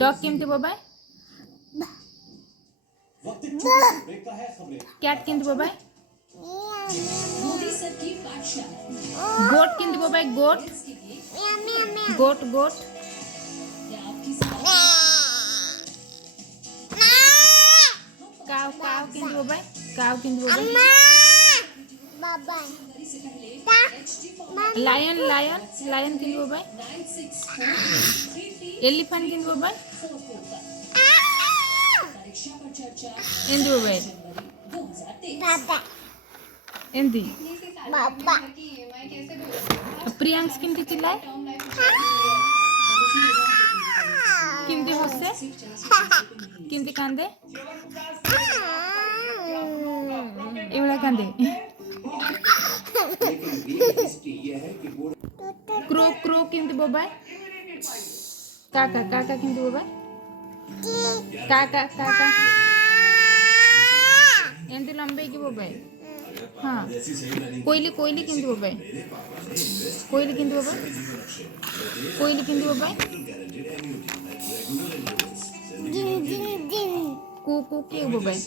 dog केमती बोबाय cat केमती बोबाय गोट केमती बोबाय गोट गोट गोट काव काव केमती बोबाय काव केमती बोबाय लायन लायन लायन केमती बोबाय एलिफेंट केमती बोबाय एंदी बोबाय एंदी प्रियांश केमती चिल्लाय केमती हसे केमती कांदे एवढा कांदे क्रो क्रो केमती बोबाय काका काका केमती बोबाय काका काका एंती लंबे की बोबाय हाँ कोयली कोयली केमती बोबाय कोयली केमती बोबाय कोयली केमती बोबाय कू कू के बोबाय